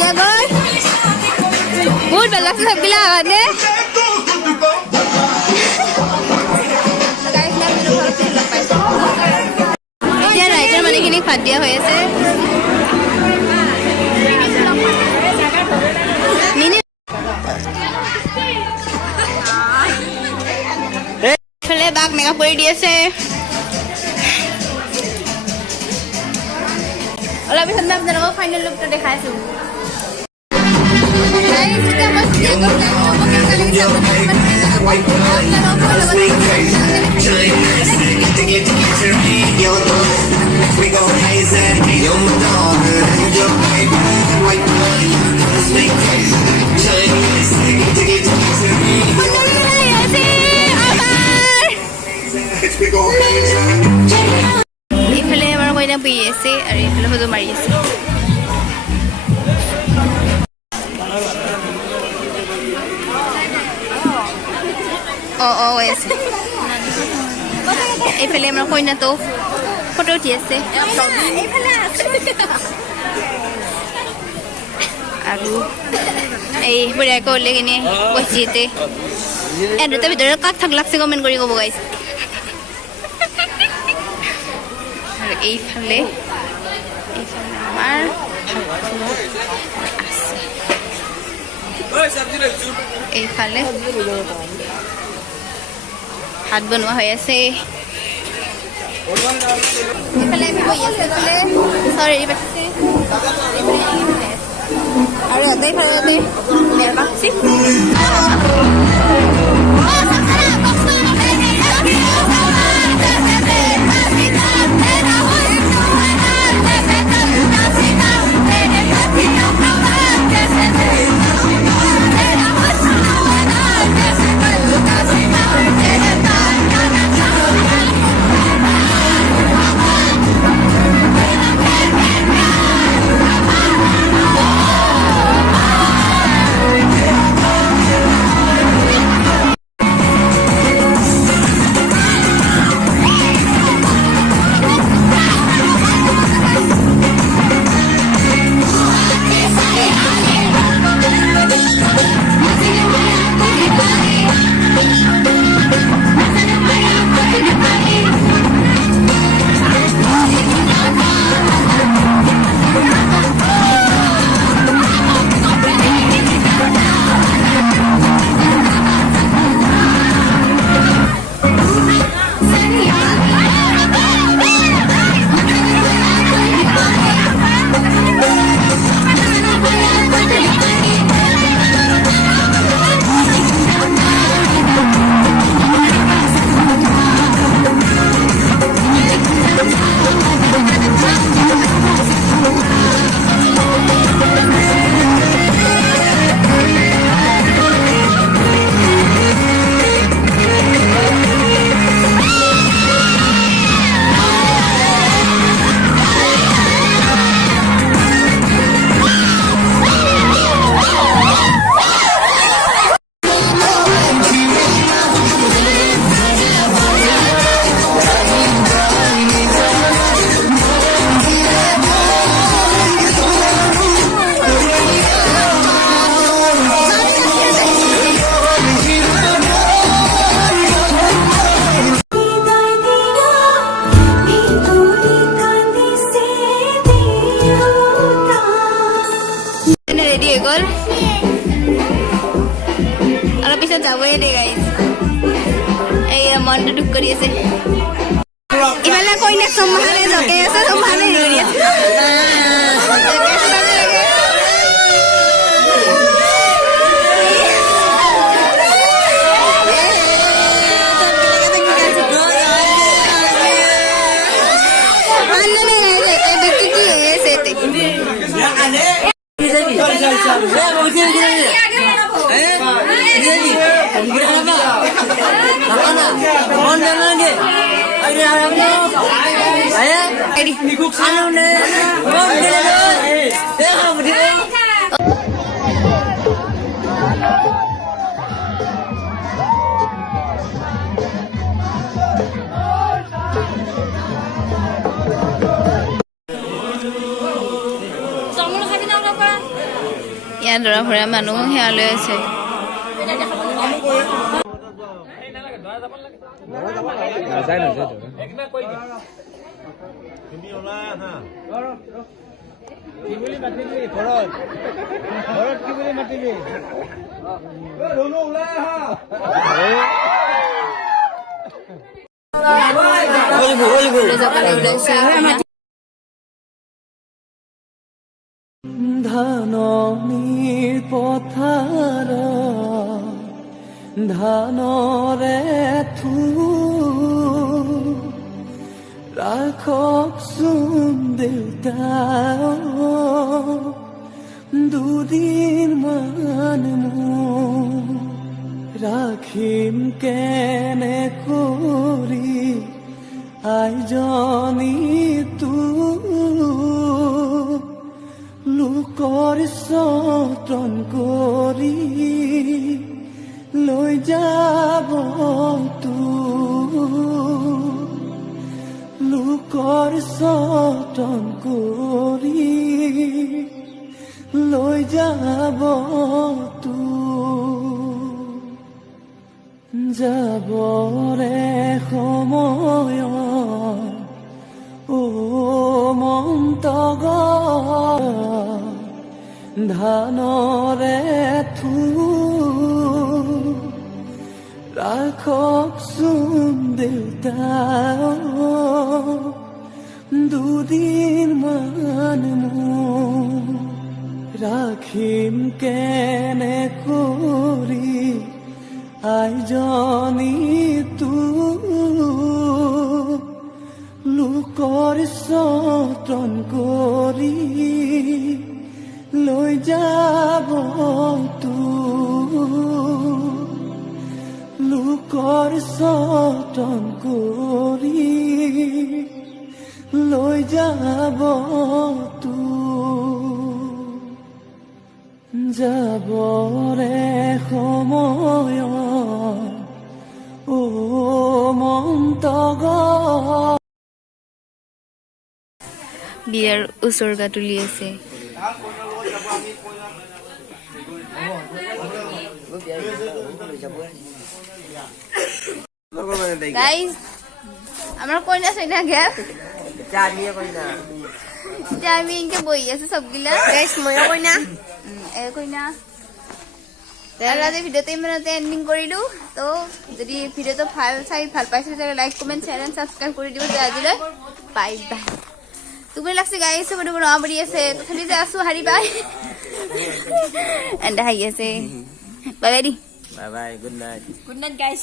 ধুনীয়াকৈ বহুত ভাল লাগছে চববিলাক মানে এতিয়া ৰাইজৰ মানুহখিনিক ভাত দিয়া হৈ আছে এইফালে বাক মেকআপ কৰি দি আছে অলপ পিছত মই আপোনালোকক ফাইনেল লুকটো দেখাই আছো এইফালে আমাৰ কইনা বহি আছে আৰু এইফালে সজু মাৰি আছে হৈ আছে এইফালে আমাৰ কইনাটো ফটো উঠি আছে আৰু এই বুঢ়াকে ওলাই কিনে বহিছে দুটাৰ ভিতৰত কাক থাক লাগছে কমেণ্ট কৰি ক'ব গাইছে আৰু এইফালে আমাৰ আছে এইফালে ভাত বনোৱা হৈ আছে এইফালে আমি বহি আছো এইফালে চৰি পাতিছে আৰু ইয়াতে এইফালে মেল পাতিছে অলপ পিছত যাবই দে গাইজ এই মনটো দুখ কৰি আছে ইফালে কইনা চম্ভালে জকে আছে চম্ভালে ধৰি আছে ইয়াৰ দৰা ভৰা মানুহ সেয়া লৈ আছে ধাননিৰ পথাৰ ধানৰে ৰাখকচোন দেউতা দুদিনমান ৰাখিম কেনে কৰি আইজনী লোকৰ যতন কৰি লৈ যাব লোকৰ যতন কৰি লৈ যাব যাবৰে সময় মন্তগ ধানৰে ৰাখকচোন দেউতা দুদিনমান ৰাখিম কেনে কৰি আইজনী লোকৰ যতন কৰি লৈ যাব লোকৰ যতন কৰি লৈ যাব যাবৰে সময় মন্তগ বিয়াৰ উচৰ্গা তুলি আছে গাইজ আমাৰ কইনা চইনা গেল আমি এনেকে বহি আছো চবগিলা ময়ো কইনা কইনা আজি ভিডিঅ'টো ইমানতে এণ্ডিং কৰিলো তো যদি ভিডিঅ'টো ভাল পাইছে তেতিয়াহ'লে like comment share and subscribe কৰি দিব আজিলৈ বাই বাই তুমি লাগছে গাইছ চবৰে বনোৱা পৰি আছে তথাপি যে আছো হাৰি বাই এণ্ড হাঁহি আছে bye by the bye bye good night গাইছ